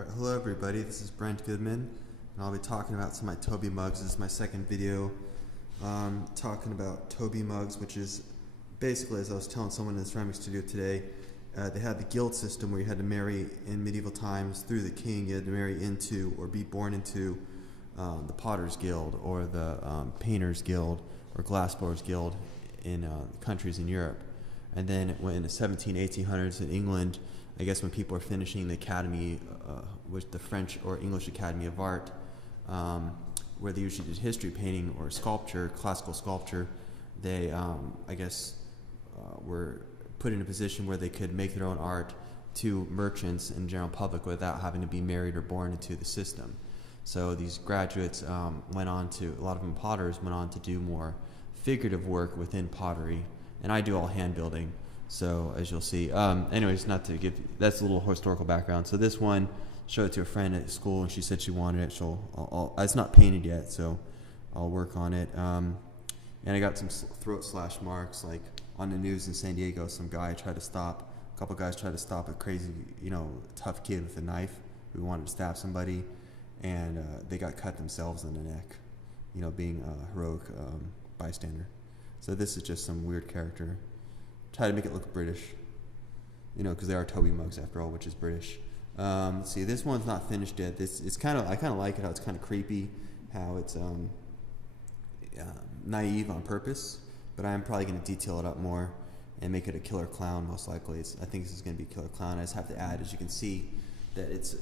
Alright, hello everybody, this is Brent Goodman, and I'll be talking about some of my Toby Mugs. This is my second video talking about Toby Mugs, which is basically, as I was telling someone in the ceramic studio today, they had the guild system where you had to marry in medieval times through the king. You had to marry into or be born into the Potter's Guild or the Painter's Guild or Glassblowers Guild in countries in Europe. And then when in the 1800s in England, I guess when people are finishing the academy, with the French or English Academy of Art, where they usually did history painting or sculpture, classical sculpture, they, I guess, were put in a position where they could make their own art to merchants and general public without having to be married or born into the system. So these graduates went on to, a lot of them potters, went on to do more figurative work within pottery, and I do all hand building. So as you'll see, anyways, not to give, that's a little historical background. So this one, showed it to a friend at school, and she said she wanted it. It's not painted yet, so I'll work on it. And I got some throat slash marks, like on the news in San Diego, some guy tried to stop, a couple guys tried to stop a crazy, tough kid with a knife who wanted to stab somebody, and they got cut themselves in the neck, being a heroic bystander. So this is just some weird character. Try to make it look British, because they are Toby Mugs after all, which is British. See, this one's not finished yet. I kind of like it how it's kind of creepy, how it's naive on purpose. But I'm probably going to detail it up more and make it a killer clown, most likely. I think this is going to be a killer clown. I just have to add, as you can see, that it's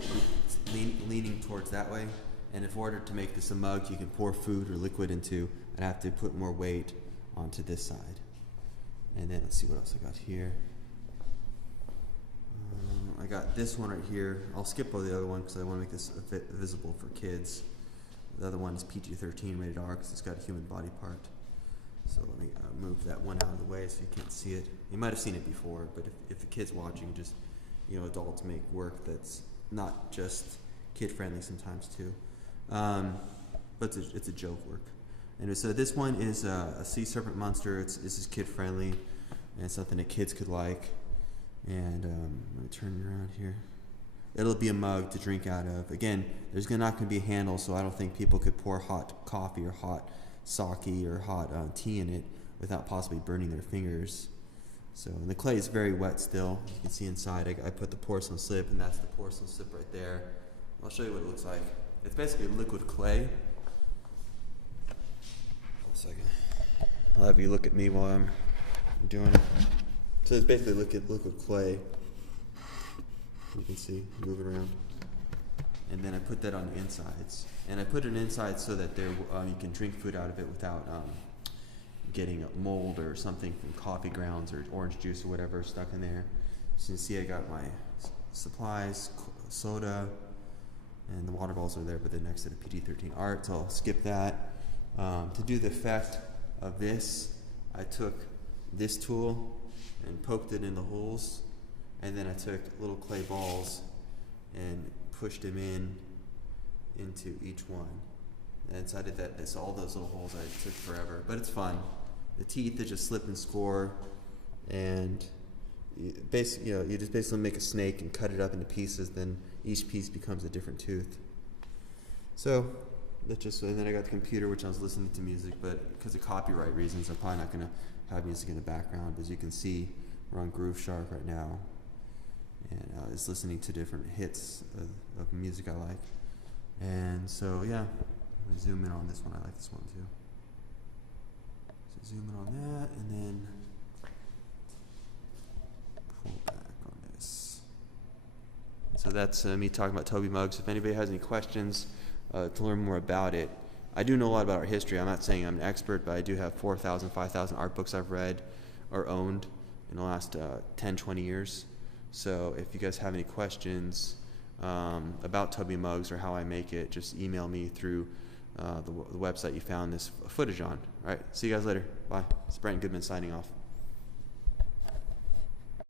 leaning towards that way. And in order to make this a mug you can pour food or liquid into, I'd have to put more weight onto this side. And then let's see what else I got here. I got this one right here. I'll skip over the other one because I want to make this visible for kids. The other one is PG-13 rated R because it's got a human body part. So let me move that one out of the way so you can't see it. You might have seen it before, but if the kid's watching, just, adults make work that's not just kid-friendly sometimes too. But it's a joke work. And so this one is a sea serpent monster. This is kid-friendly, and it's something that kids could like. And let me turn it around here. It'll be a mug to drink out of. Again, there's not going to be a handle, so I don't think people could pour hot coffee or hot sake or hot tea in it without possibly burning their fingers. So, and the clay is very wet still. You can see inside, I put the porcelain slip, and that's the porcelain slip right there. I'll show you what it looks like. It's basically liquid clay. Second. I'll have you look at me while I'm doing it. So it's basically liquid clay. You can see, move it around. And then I put that on the insides. And I put it inside so that you can drink food out of it without getting a mold or something from coffee grounds or orange juice or whatever stuck in there. So you can see I got my supplies, soda, and the water bottles are there, but they're next to the PG-13 art, so I'll skip that. To do the effect of this, I took this tool and poked it in the holes, and then I took little clay balls and pushed them into each one. And so I did that. So all those little holes, I took forever, but it's fun. The teeth, they just slip and score, and you just basically make a snake and cut it up into pieces. Then each piece becomes a different tooth. So. And then I got the computer, which I was listening to music, but because of copyright reasons, I'm probably not going to have music in the background. But as you can see, we're on Groove Shark right now, and it's listening to different hits of music I like. And so, yeah, I'm going to zoom in on this one. I like this one too. So zoom in on that, and then pull back on this. So that's me talking about Toby Mugs. If anybody has any questions, to learn more about it. I do know a lot about art history. I'm not saying I'm an expert, but I do have 4,000, 5,000 art books I've read or owned in the last 10, 20 years. So if you guys have any questions about Toby Mugs or how I make it, just email me through the website you found this footage on. All right, see you guys later. Bye. It's Brent Goodman signing off.